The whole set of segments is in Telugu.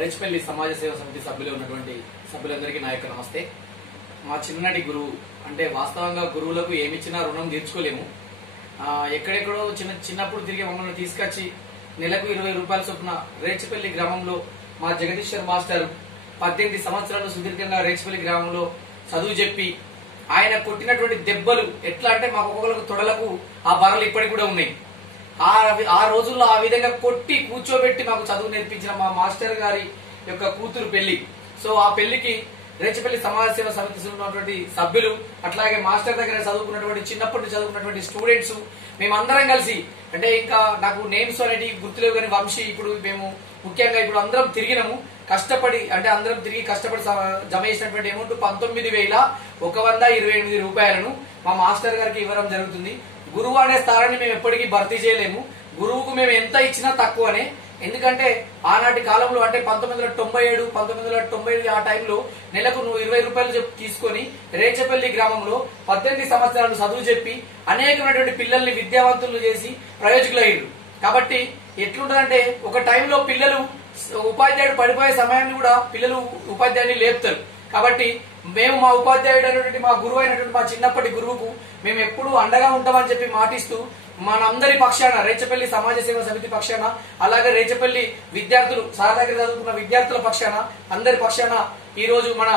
రేచపల్లి సమాజ సేవ సమితి సభ్యులు ఉన్నటువంటి సభ్యులందరికీ నా యొక్క నమస్తే. మా చిన్నటి గురువు అంటే వాస్తవంగా గురువులకు ఏమిచ్చినా రుణం తీర్చుకోలేము. ఎక్కడెక్కడో చిన్నప్పుడు తిరిగి మమ్మల్ని తీసుకొచ్చి నెలకు 20 రూపాయల చొప్పున రేచపల్లి గ్రామంలో మా జగదీశ్వర్ మాస్టర్ 18 సంవత్సరాలు సుదీర్ఘంగా రేచపల్లి గ్రామంలో చదువు చెప్పి ఆయన కొట్టినటువంటి దెబ్బలు ఎట్లా అంటే మాకు ఒక్కొక్కరికి తొడలకు ఆ బరలు ఇప్పటికి కూడా ఉన్నాయి. ఆ రోజుల్లో ఆ విధంగా కొట్టి కూర్చోబెట్టి మాకు చదువు నేర్పించిన మా మాస్టర్ గారి యొక్క కూతురు పెళ్లి. సో ఆ పెళ్లికి రేచపల్లి సమాజ సేవ సమితి ఉన్నటువంటి సభ్యులు, అట్లాగే మాస్టర్ దగ్గర చదువుకున్నటువంటి చిన్నప్పటి నుంచి చదువుకున్నటువంటి స్టూడెంట్స్ మేమందరం కలిసి, అంటే ఇంకా నాకు నేమ్స్ అనేవి గుర్తులేవు కానీ వంశీ, ఇప్పుడు మేము ముఖ్యంగా ఇప్పుడు అందరం తిరిగినాము కష్టపడి, అంటే అందరం తిరిగి కష్టపడి జమ చేసినటువంటి అమౌంట్ 19,128 రూపాయలను మా మాస్టర్ గారికి ఇవ్వడం జరుగుతుంది. గురువు అనే స్థానాన్ని మేము ఎప్పటికీ భర్తీ చేయలేము. గురువుకు మేము ఎంత ఇచ్చినా తక్కువనే. ఎందుకంటే ఆనాటి కాలంలో అంటే 1997, 1998 ఆ టైంలో నెలకు నువ్వు 20 రూపాయలు తీసుకొని రేచపల్లి గ్రామంలో 18 సంవత్సరాలు చదువు చెప్పి అనేకమైనటువంటి పిల్లల్ని విద్యావంతులు చేసి ప్రయోజకులయ్యారు. కాబట్టి ఎట్లుంటదంటే ఒక టైంలో పిల్లలు ఉపాధ్యాయుడు పడిపోయే సమయాన్ని కూడా పిల్లలు ఉపాధ్యాయుని లేపుతారు. కాబట్టి మేము మా ఉపాధ్యాయుడు అయినటువంటి మా గురువు అయినటువంటి మా చిన్నప్పటి గురువుకు మేము ఎప్పుడు అండగా ఉంటామని చెప్పి మాటిస్తూ మనందరి పక్షాన, రేచపల్లి సమాజ సేవ సమితి పక్షాన, అలాగే రేచపల్లి విద్యార్థులు సార్ దగ్గర చదువుకున్న విద్యార్థుల పక్షాన, అందరి పక్షాన ఈ రోజు మన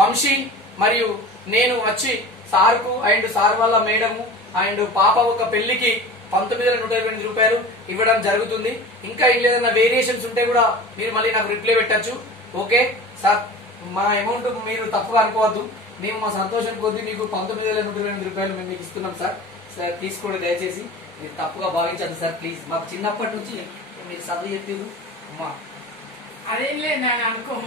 వంశీ మరియు నేను వచ్చి సార్కు అండ్ సార్ వాళ్ళ మేడము అండ్ పాప ఒక పెళ్లికి 19,128 రూపాయలు ఇవ్వడం జరుగుతుంది. ఇంకా ఏదైనా వేరియేషన్స్ ఉంటే కూడా మీరు మళ్ళీ నాకు రిప్లై పెట్టచ్చు. ఓకే సార్, మా అమౌంట్ మీరు తప్పుగా అనుకోవద్దు. మేము మా సంతోషం కొద్దీ మీకు 19,128 రూపాయలు మేము మీకు ఇస్తున్నాం సార్. సార్ తీసుకోండి, దయచేసి మీరు తప్పుగా భావించద్దు సార్ ప్లీజ్. మాకు చిన్నప్పటి నుంచి మీరు చదువు చెప్పారు అమ్మా, అదేం లేదు అనుకోము.